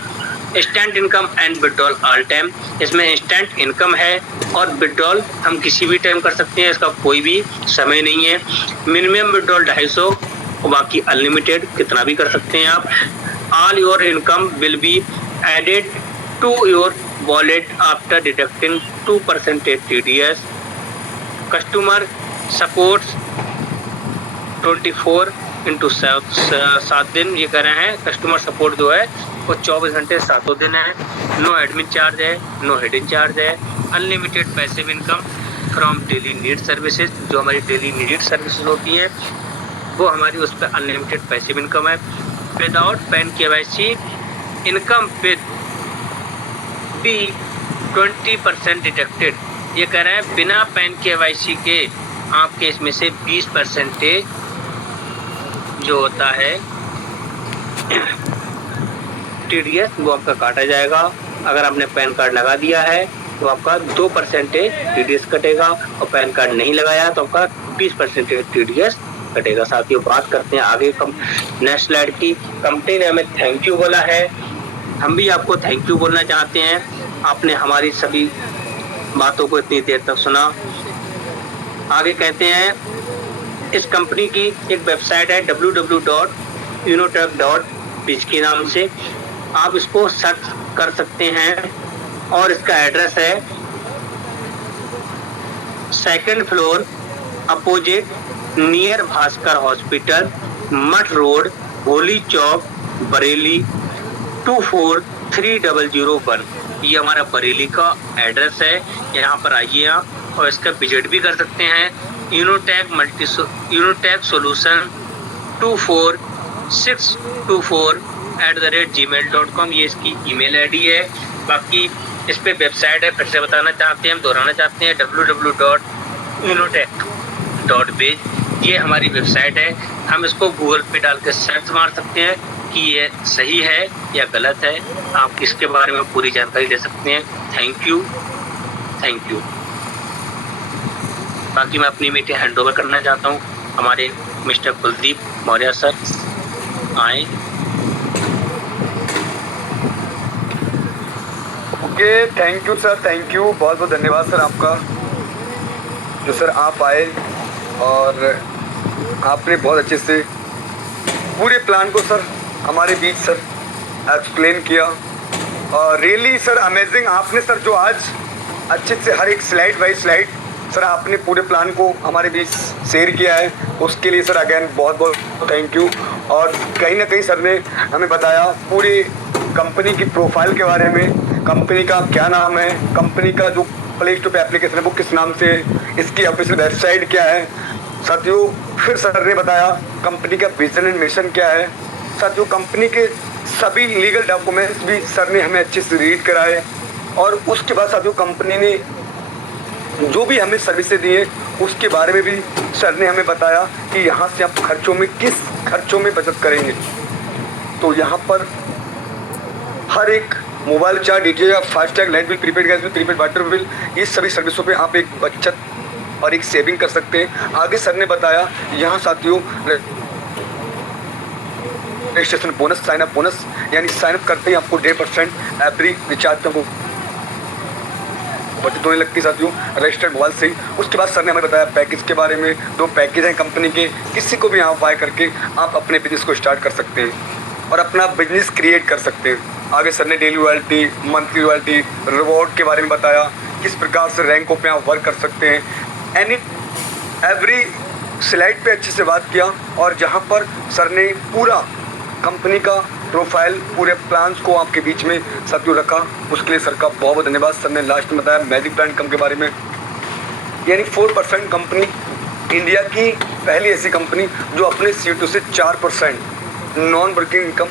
Instant income and withdrawal all time, इसमें इंस्टेंट इनकम है और विड्रॉल हम किसी भी टाइम कर सकते हैं, इसका कोई भी समय नहीं है। मिनिमम विड्रॉल 250 और बाकी अनलिमिटेड कितना भी कर सकते हैं आप। All your income will be added to your wallet after deducting 2% TDS। Customer supports 24x7 दिन, ये कह रहे हैं कस्टमर सपोर्ट जो है वो 24 घंटे 7 दिन है। नो एडमिन चार्ज है, नो हिडन चार्ज है। Unlimited passive income from daily need services, जो हमारी डेली नीड सर्विसेज होती हैं वो हमारी उस पर अनलिमिटेड पैसिव इनकम है। Without PAN KYC income will be 20% deducted, ये कह रहे हैं बिना पैन KYC के आपके इसमें से 20% जो होता है TDS वो आपका काटा जाएगा। अगर आपने पैन कार्ड लगा दिया है तो आपका 2% TDS कटेगा, और पैन कार्ड नहीं लगाया तो आपका 20% TDS कटेगा। साथियों बात करते हैं आगे नेक्स्ट स्लाइड की। कंपनी ने हमें थैंक यू बोला है, हम भी आपको थैंक यू बोलना चाहते हैं, आपने हमारी सभी बातों को इतनी देर तक सुना। आगे कहते हैं इस कंपनी की एक वेबसाइट है www.unotech.biz के नाम से, आप इसको सर्च कर सकते हैं। और इसका एड्रेस है 2nd floor opposite near Bhaskar hospital, मठ रोड, होली चौक, बरेली 243001। ये हमारा बरेली का एड्रेस है। यहाँ पर आइए आप और इसका विजिट भी कर सकते हैं। यूनोटेक सोल्यूशन 24624@gmail.com ये इसकी ईमेल आईडी है। बाकी इस पे वेबसाइट है, फिर से बताना चाहते हैं, हम दोहराना चाहते हैं, www.unotech.biz ये हमारी वेबसाइट है। हम इसको गूगल पे डाल के सर्च मार सकते हैं कि ये सही है या गलत है, आप इसके बारे में पूरी जानकारी ले सकते हैं। Thank you. बाकी मैं अपनी मीटिंग हैंड ओवर करना चाहता हूँ हमारे मिस्टर कुलदीप मौर्य सर, आए। Okay, thank you sir, thank you, बहुत बहुत धन्यवाद सर आपका, जो सर आप आए और आपने बहुत अच्छे से पूरे प्लान को सर हमारे बीच सर एक्सप्लेन किया। और रियली सर अमेजिंग, आपने सर जो आज अच्छे से हर एक स्लाइड बाई स्लाइड सर आपने पूरे प्लान को हमारे बीच शेयर किया है, उसके लिए सर अगेन बहुत बहुत थैंक यू। और कहीं ना कहीं सर ने हमें बताया पूरी कंपनी की प्रोफाइल के बारे में, कंपनी का क्या नाम है, कंपनी का जो प्ले स्टोर पे एप्लीकेशन है वो किस नाम से, इसकी ऑफिशियल वेबसाइट क्या है साथियों। फिर सर ने बताया कंपनी का विजन एंड मिशन क्या है साथियों। कंपनी के सभी लीगल डॉक्यूमेंट्स भी सर ने हमें अच्छे से रीड कराए। और उसके बाद साथियों कंपनी ने जो भी हमें सर्विसेज दी है उसके बारे में भी सर ने हमें बताया कि यहाँ से आप खर्चों में किस खर्चों में बचत करेंगे। तो यहाँ पर हर एक मोबाइल चार्ज, डीजे या FASTag, light bill, prepaid gas bill, prepaid water bill, ये सभी सर्विसों पे आप एक बचत और एक सेविंग कर सकते हैं। आगे सर ने बताया यहाँ साथियों registration bonus, sign up bonus, यानी साइन अप करते ही आपको 1.5% एवरी रिचार्ज में बचत होने लगती साथियों रजिस्टर्ड मोबाइल से। उसके बाद सर ने हमें बताया पैकेज के बारे में, 2 पैकेज हैं कंपनी के, किसी को भी यहाँ बाय करके आप अपने बिजनेस को स्टार्ट कर सकते हैं। और अपना बिजनेस क्रिएट कर सकते हैं। आगे सर ने daily royalty, monthly royalty, reward के बारे में बताया, किस प्रकार से रैंकों पे आप वर्क कर सकते हैं। एवरी स्लाइड पे अच्छे से बात किया, और जहाँ पर सर ने पूरा कंपनी का प्रोफाइल, पूरे प्लान्स को आपके बीच में साथियों रखा, उसके लिए सर का बहुत बहुत धन्यवाद। सर ने लास्ट में बताया मैजिक प्लान इनकम के बारे में, यानी 4% कंपनी, इंडिया की पहली ऐसी कंपनी जो अपने सीटों से 4% नॉन वर्किंग इनकम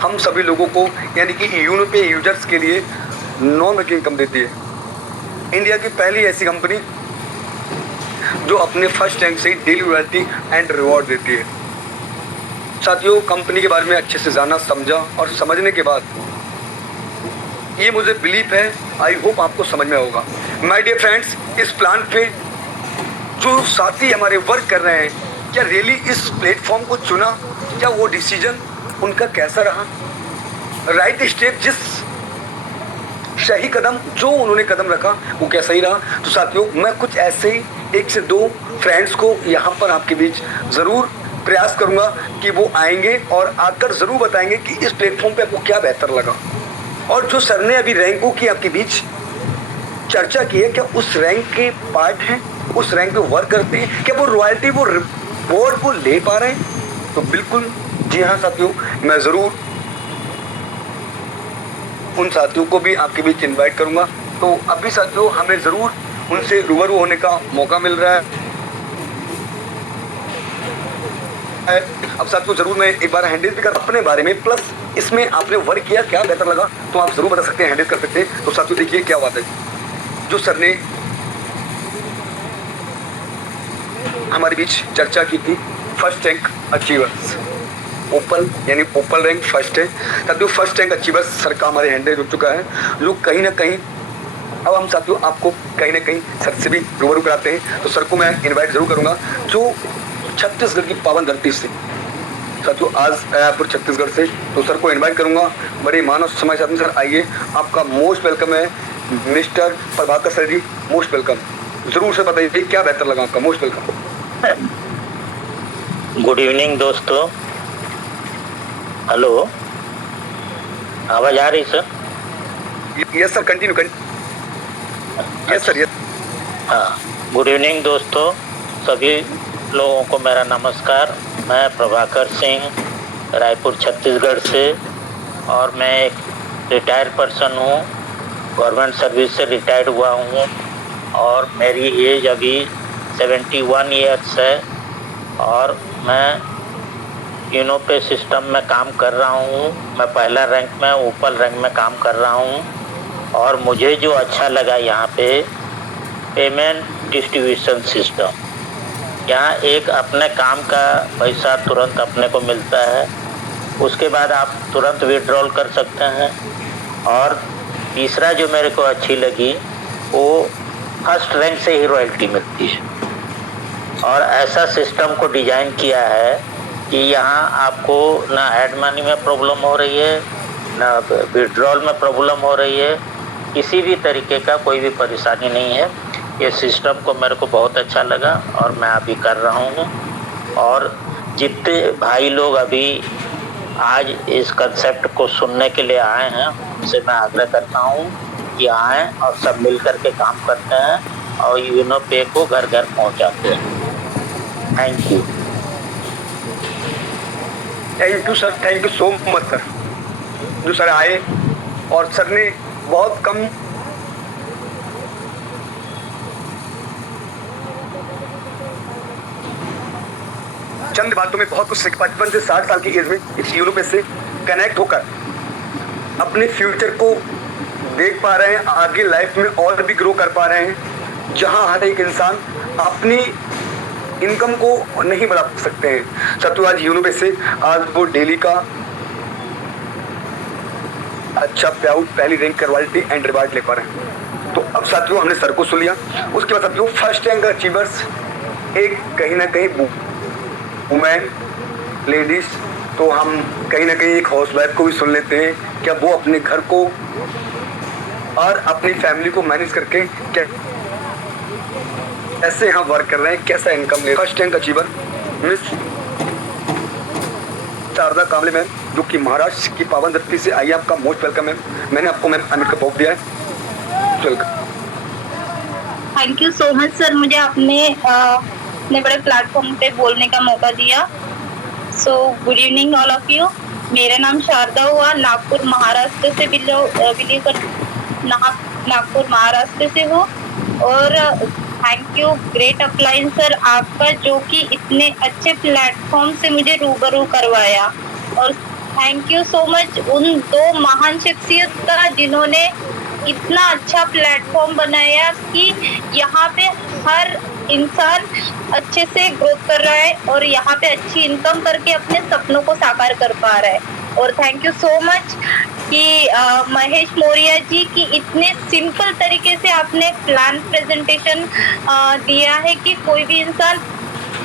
हम सभी लोगों को, यानी कि यूनो पे यूजर्स के लिए नॉन वर्किंग इनकम देती है। इंडिया की पहली ऐसी कंपनी जो अपने फर्स्ट रैंक से ही डेली रॉयल्टी एंड रिवॉर्ड देती है। साथियों, कंपनी के बारे में अच्छे से जाना, समझा, और समझने के बाद ये मुझे बिलीव है, आई होप आपको समझ में होगा। माय डियर फ्रेंड्स, इस प्लान पे जो साथी हमारे वर्क कर रहे हैं, क्या रियली इस प्लेटफॉर्म को चुना, क्या वो डिसीजन उनका कैसा रहा, राइट स्टेप, जिस सही कदम जो उन्होंने कदम रखा वो कैसा ही रहा। तो साथियों, मैं कुछ ऐसे ही 1 से 2 फ्रेंड्स को यहाँ पर आपके बीच ज़रूर प्रयास करूँगा कि वो आएंगे और आकर ज़रूर बताएंगे कि इस प्लेटफॉर्म पे आपको क्या बेहतर लगा। और जो सर ने अभी रैंकों की आपके बीच चर्चा की है, क्या उस रैंक के पार्ट हैं, उस रैंक पे वर्क करते हैं, क्या वो रॉयल्टी, वो रिवॉर्ड वो ले पा रहे हैं? तो बिल्कुल जी हाँ साथियों, मैं ज़रूर उन साथियों को भी आपके बीच इनवाइट करूंगा। तो अभी साथियों हमें ज़रूर उनसे रूबरू होने का मौका मिल रहा है। अब साथियों ज़रूर मैं एक बार हैंडल भी कर अपने बारे में, प्लस इसमें आपने वर्क किया, क्या बेहतर लगा, तो आप ज़रूर बता सकते हैं, हैंडल कर सकते हैं। तो साथियों देखिए क्या बात है, जो सर ने हमारे बीच चर्चा की थी, फर्स्ट रैंक अचीवर्स, ओपल, यानी ओपल रैंक फर्स्ट है। साथियों फर्स्ट रैंक अचीवर्स सर का हमारे हैंडल हो चुका है, जो कहीं ना कहीं अब हम साथियों आपको कहीं ना कहीं सर से भी रूबरू कराते हैं। तो सर को मैं इनवाइट जरूर करूंगा, जो छत्तीसगढ़ की पावन धरती से साथियों आज रायपुर छत्तीसगढ़ से, तो सर को इनवाइट करूंगा। बड़े मान और समय साथ में सर आइए, आपका मोस्ट वेलकम है मिस्टर प्रभाकर सर जी, मोस्ट वेलकम। जरूर सर बताइए क्या बेहतर लगा आपका, मोस्ट वेलकम। गुड इवनिंग दोस्तों। हेलो, आवाज आ रही sir? Yes sir, continue yes sir, yes. हाँ, गुड इवनिंग दोस्तों, सभी लोगों को मेरा नमस्कार। मैं प्रभाकर सिंह, रायपुर छत्तीसगढ़ से, और मैं एक रिटायर्ड पर्सन हूँ, गवर्नमेंट सर्विस से रिटायर्ड हुआ हूँ, और मेरी एज अभी 71 ईयर्स है, और मैं यूनो पे सिस्टम में काम कर रहा हूँ। मैं पहला रैंक में, ओपल रैंक में काम कर रहा हूँ, और मुझे जो अच्छा लगा यहाँ पे पेमेंट डिस्ट्रीब्यूशन सिस्टम, यहाँ एक अपने काम का पैसा तुरंत अपने को मिलता है, उसके बाद आप तुरंत विड्रॉल कर सकते हैं। और तीसरा जो मेरे को अच्छी लगी, वो फर्स्ट रैंक से ही रॉयल्टी मिलती है, और ऐसा सिस्टम को डिजाइन किया है कि यहाँ आपको ना ऐड मनी में प्रॉब्लम हो रही है, ना विड्रॉल में प्रॉब्लम हो रही है, किसी भी तरीके का कोई भी परेशानी नहीं है। ये सिस्टम को मेरे को बहुत अच्छा लगा, और मैं अभी कर रहा हूँ। और जितने भाई लोग अभी आज इस कंसेप्ट को सुनने के लिए आए हैं, उनसे मैं आग्रह करता हूँ कि आएँ और सब मिल कर के काम करते हैं और यूनो पे को घर घर पहुँचाते हैं। Thank you. Thank you sir, thank you so much sir, जो सर आए, और सर ने बहुत कम चंद बातों में बहुत कुछ 55 से 60 साल की एज में इस यूरो पे से कनेक्ट होकर अपने फ्यूचर को देख पा रहे हैं, आगे लाइफ में और भी ग्रो कर पा रहे हैं, जहां हर एक इंसान अपनी इनकम को नहीं बढ़ा सकते हैं। साथियों आज यूनो पे से आज वो डेली का अच्छा पे आउट, पहली रैंक का रॉयल्टी एंड रिवार्ड ले पा रहे हैं। तो अब साथियों हमने सर को सुन लिया, उसके बाद साथियों फर्स्ट रैंक अचीवर्स एक कहीं ना कहीं वुमेन, लेडीज, तो हम कहीं ना कहीं एक हाउस वाइफ को भी सुन लेते हैं, क्या वो अपने घर को और अपनी फैमिली को मैनेज करके कैसे यहाँ वर्क कर रहे हैं, कैसा इनकम ले। First rank achiever miss Sharda Kamle ma'am, जो कि महाराष्ट्र की पावन धरती से आई है। आपका मोस्ट वेलकम है। मैंने आपको मैम अमित का बॉक्स दिया है। Welcome. Thank you so much sir, मुझे आपने इतने बड़े प्लेटफॉर्म पे बोलने का मौका दिया। So good evening all of you. मेरा नाम शारदा हुआ, नागपुर महाराष्ट्र से बिलीव कर नागपुर महाराष्ट्र से हूँ। और thank you great upline sir आपका, जो कि इतने अच्छे प्लेटफॉर्म से मुझे रूबरू करवाया। और थैंक यू सो मच उन दो महान शख्सियत का जिन्होंने इतना अच्छा प्लेटफॉर्म बनाया कि यहाँ पे हर इंसान अच्छे से ग्रोथ कर रहा है और यहाँ पे अच्छी इनकम करके अपने सपनों को साकार कर पा रहा है। और थैंक यू सो मच कि महेश मौर्य जी की इतने सिंपल तरीके से आपने प्लान प्रेजेंटेशन दिया है कि कोई भी इंसान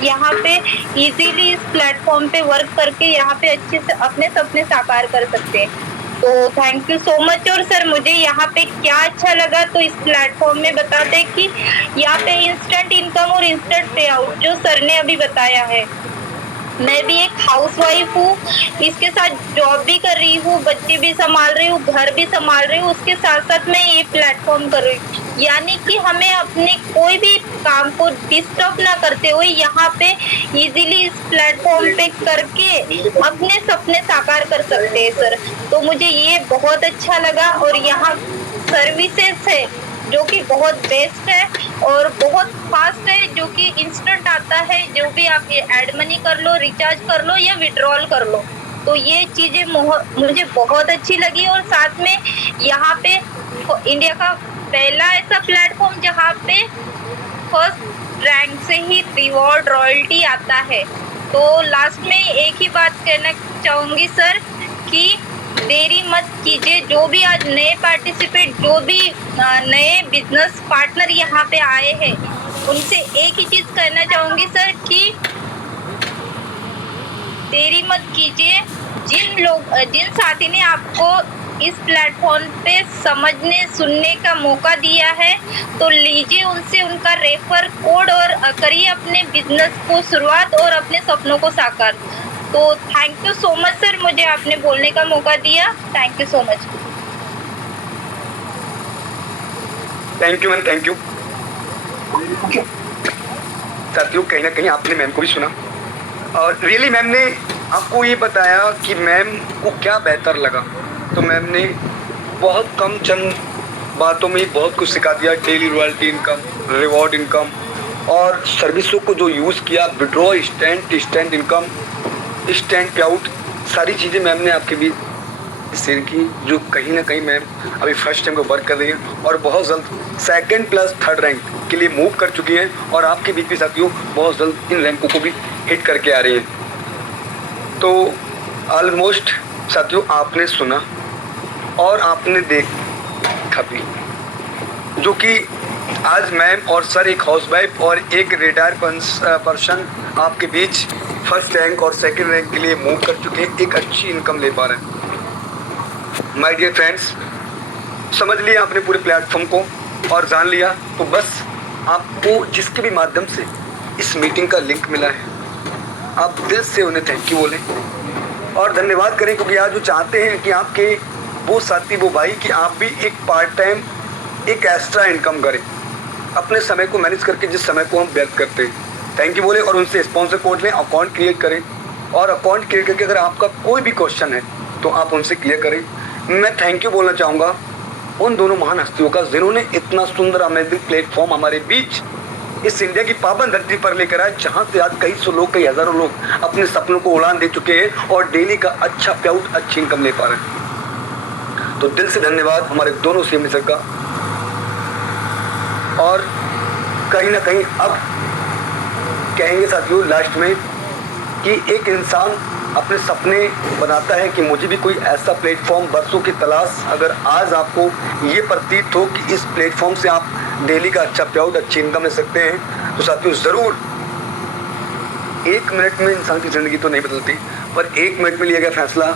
यहाँ पे इजीली इस प्लेटफॉर्म पे वर्क करके यहाँ पे अच्छे से अपने सपने साकार कर सकते हैं। तो थैंक यू सो मच। और सर मुझे यहाँ पे क्या अच्छा लगा तो इस प्लेटफॉर्म में बताते कि यहाँ पे इंस्टेंट इनकम और इंस्टेंट पे आउट जो सर ने अभी बताया है। मैं भी एक हाउसवाइफ हूँ, इसके साथ जॉब भी कर रही हूँ, बच्चे भी संभाल रही हूँ, घर भी संभाल रही हूँ, उसके साथ साथ मैं ये प्लेटफॉर्म कर रही हूँ। यानी कि हमें अपने कोई भी काम को डिस्टर्ब ना करते हुए यहाँ पे इजीली इस प्लेटफॉर्म पे करके अपने सपने साकार कर सकते हैं सर। तो मुझे ये बहुत अच्छा लगा। और यहाँ सर्विसेज है जो कि बहुत बेस्ट है और बहुत फास्ट है, जो कि इंस्टेंट आता है। जो भी आप ये ऐड मनी कर लो, रिचार्ज कर लो या विड्रॉल कर लो, तो ये चीजें मुझे बहुत अच्छी लगी। और साथ में यहाँ पे इंडिया का पहला ऐसा प्लेटफॉर्म जहाँ पे फर्स्ट रैंक से ही रिवॉर्ड रॉयल्टी आता है। तो लास्ट में एक ही बात कहना चाहूंगी सर कि देरी मत कीजिए। जो भी आज नए पार्टिसिपेट, जो भी नए बिजनेस पार्टनर यहाँ पे आए हैं, उनसे एक ही चीज कहना चाहूंगी सर कि देरी मत कीजिए। जिन साथी ने आपको इस प्लेटफॉर्म पे समझने सुनने का मौका दिया है, तो लीजिए उनसे उनका रेफर कोड और करिए अपने बिजनेस को शुरुआत और अपने सपनों को साकार। तो thank you so much sir, मुझे आपने बोलने का मौका दिया। Thank you so much. Thank you ma'am, thank you. साथियों, कहीं ना कहीं आपने मैम को भी सुना और रियली मैम ने आपको ये बताया कि मैम को क्या बेहतर लगा। तो मैम ने बहुत कम चंद बातों में बहुत कुछ सिखा दिया। Daily royalty income, reward income और सर्विसों को जो यूज़ किया, विड्रॉ, इंस्टेंट इनकम, इंस्टेंट पे आउट, सारी चीज़ें मैम ने आपके बीच शेयर की, जो कहीं ना कहीं मैम अभी फर्स्ट टाइम को वर्क कर रही है और बहुत जल्द सेकंड प्लस थर्ड रैंक के लिए मूव कर चुकी हैं और आपके बीच भी साथियों बहुत जल्द इन रैंकों को भी हिट करके आ रही हैं। तो ऑलमोस्ट साथियों आपने सुना और आपने देखा भी, जो कि आज मैम और सर एक हाउसवाइफ और एक रिटायर्ड पर्सन आपके बीच फर्स्ट रैंक और सेकंड रैंक के लिए मूव कर चुके हैं, एक अच्छी इनकम ले पा रहे हैं। माय डियर फ्रेंड्स, समझ लिया आपने पूरे प्लेटफॉर्म को और जान लिया। तो बस आपको जिसके भी माध्यम से इस मीटिंग का लिंक मिला है, आप दिल से उन्हें थैंक यू बोलें और धन्यवाद करें, क्योंकि आज जो चाहते हैं कि आपके वो साथी, वो भाई, कि आप भी एक पार्ट टाइम, एक एक्स्ट्रा इनकम करें, अपने समय को मैनेज करके जिस समय को हम व्यर्थ करते हैं। थैंक यू बोले और उनसे स्पॉन्सर कोड लें, अकाउंट क्रिएट करें और अकाउंट क्रिएट करके अगर आपका कोई भी क्वेश्चन है तो आप उनसे क्लियर करें। मैं थैंक यू बोलना चाहूँगा उन दोनों महान हस्तियों का जिन्होंने इतना सुंदर अमेजिंग प्लेटफॉर्म हमारे बीच इस इंडिया की पावन धरती पर लेकर आए, जहाँ से आज कई सौ लोग, कई हज़ारों लोग अपने सपनों को उड़ान दे चुके हैं और डेली का अच्छा पे आउट, अच्छी इनकम ले पा रहे हैं। तो दिल से धन्यवाद हमारे दोनों सीएम मिनिस्टर का। और कहीं ना कहीं अब कहेंगे साथियों लास्ट में कि एक इंसान अपने सपने बनाता है कि मुझे भी कोई ऐसा प्लेटफॉर्म, बरसों की तलाश, अगर आज आपको ये प्रतीत हो कि इस प्लेटफॉर्म से आप डेली का अच्छा पे आउट, अच्छी इनकम ले सकते हैं, तो साथियों ज़रूर 1 मिनट में इंसान की ज़िंदगी तो नहीं बदलती, पर 1 मिनट में लिया गया फैसला,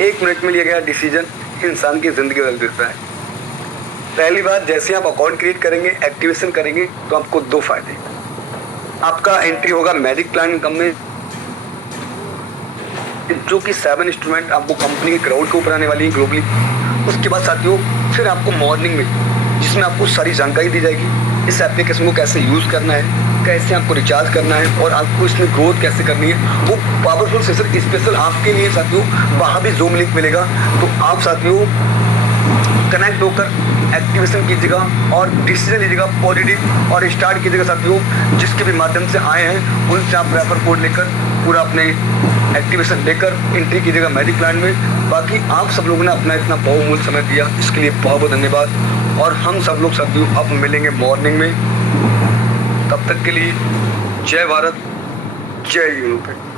1 मिनट में लिया गया डिसीजन इंसान की ज़िंदगी बदल देता है। पहली बात, जैसे आप अकाउंट क्रिएट करेंगे, एक्टिवेशन करेंगे, तो आपको 2 फायदे। आपका एंट्री होगा मैजिक प्लान इनकम में, जो कि 7 इंस्ट्रूमेंट आपको कंपनी के क्राउड के ऊपर आने वाली है ग्लोबली। उसके बाद साथियों फिर आपको मॉर्निंग में, जिसमें आपको सारी जानकारी दी जाएगी इस एप्लीकेशन को कैसे यूज़ करना है, कैसे आपको रिचार्ज करना है और आपको इसमें ग्रोथ कैसे करनी है। वो पावरफुल सेशन स्पेशल आपके लिए साथियों वहाँ भी जूम लिंक मिलेगा। तो आप साथियों कनेक्ट होकर एक्टिवेशन कीजिएगा और डिसीजन लीजिएगा पॉजिटिव और स्टार्ट कीजिएगा साथियों। जिसके भी माध्यम से आए हैं उनसे आप रेफर कोड लेकर पूरा अपने एक्टिवेशन लेकर एंट्री कीजिएगा मैजिक प्लान में। बाकी आप सब लोगों ने अपना इतना बहुमूल्य समय दिया, इसके लिए बहुत बहुत धन्यवाद। और हम सब लोग साथियों अब मिलेंगे मॉर्निंग में। तब तक के लिए जय भारत, जय यूरोप।